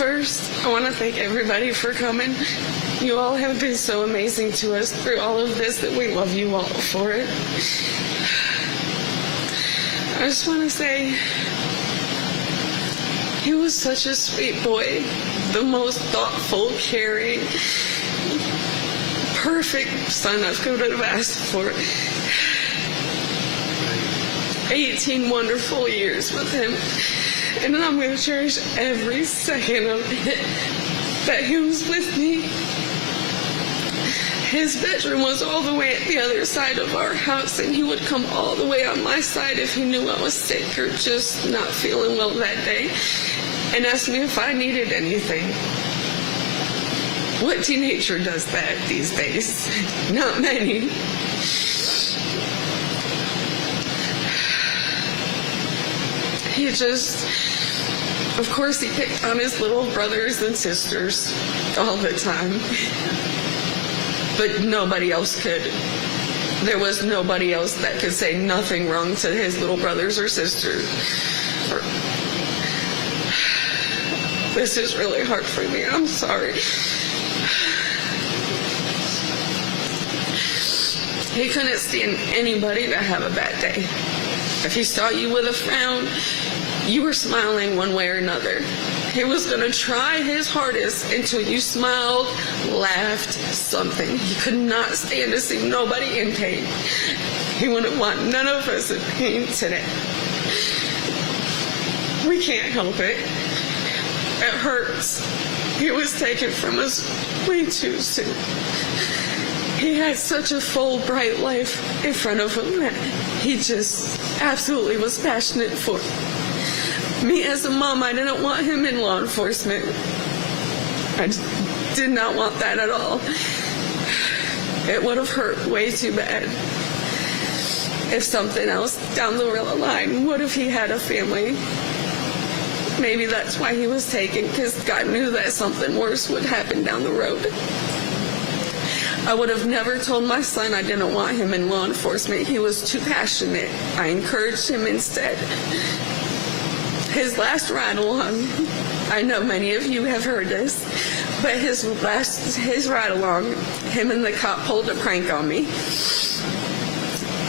First, I want to thank everybody for coming. You all have been so amazing to us through all of this that we love you all for it. I just want to say, he was such a sweet boy, the most thoughtful, caring, perfect son I could have asked for. 18 wonderful years with him, and I'm going to cherish every second of it that he was with me. His bedroom was all the way at the other side of our house, and he would come all the way on my side if he knew I was sick or just not feeling well that day, and ask me if I needed anything. What teenager does that these days? Not many. He just, of course, he picked on his little brothers and sisters all the time. But nobody else could. There was nobody else that could say nothing wrong to his little brothers or sisters. This is really hard for me. I'm sorry. He couldn't stand anybody to have a bad day. If he saw you with a frown, you were smiling one way or another. He was going to try his hardest until you smiled, laughed, something. He could not stand to see nobody in pain. He wouldn't want none of us in pain today. We can't help it. It hurts. He was taken from us way too soon. He had such a full, bright life in front of him that he just absolutely was passionate for. Me as a mom, I didn't want him in law enforcement. I did not want that at all. It would have hurt way too bad if something else down the line. What if he had a family? Maybe that's why he was taken, because God knew that something worse would happen down the road. I would have never told my son I didn't want him in law enforcement. He was too passionate. I encouraged him instead. His last ride-along, I know many of you have heard this, but his ride-along, him and the cop pulled a prank on me.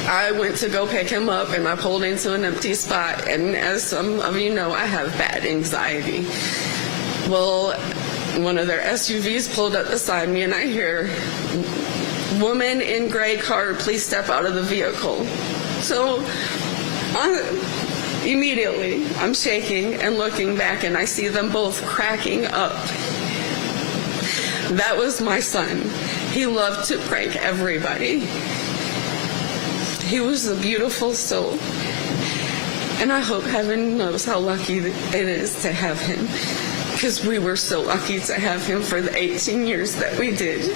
I went to go pick him up, and I pulled into an empty spot, and as some of you know, I have bad anxiety. Well, one of their SUVs pulled up beside me, and I hear, "Woman in gray car, please step out of the vehicle." So immediately I'm shaking and looking back, and I see them both cracking up. That was my son. He loved to prank everybody. He was a beautiful soul, and I hope heaven knows how lucky it is to have him, because we were so lucky to have him for the 18 years that we did.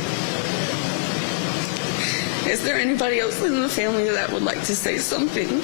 Is there anybody else in the family that would like to say something?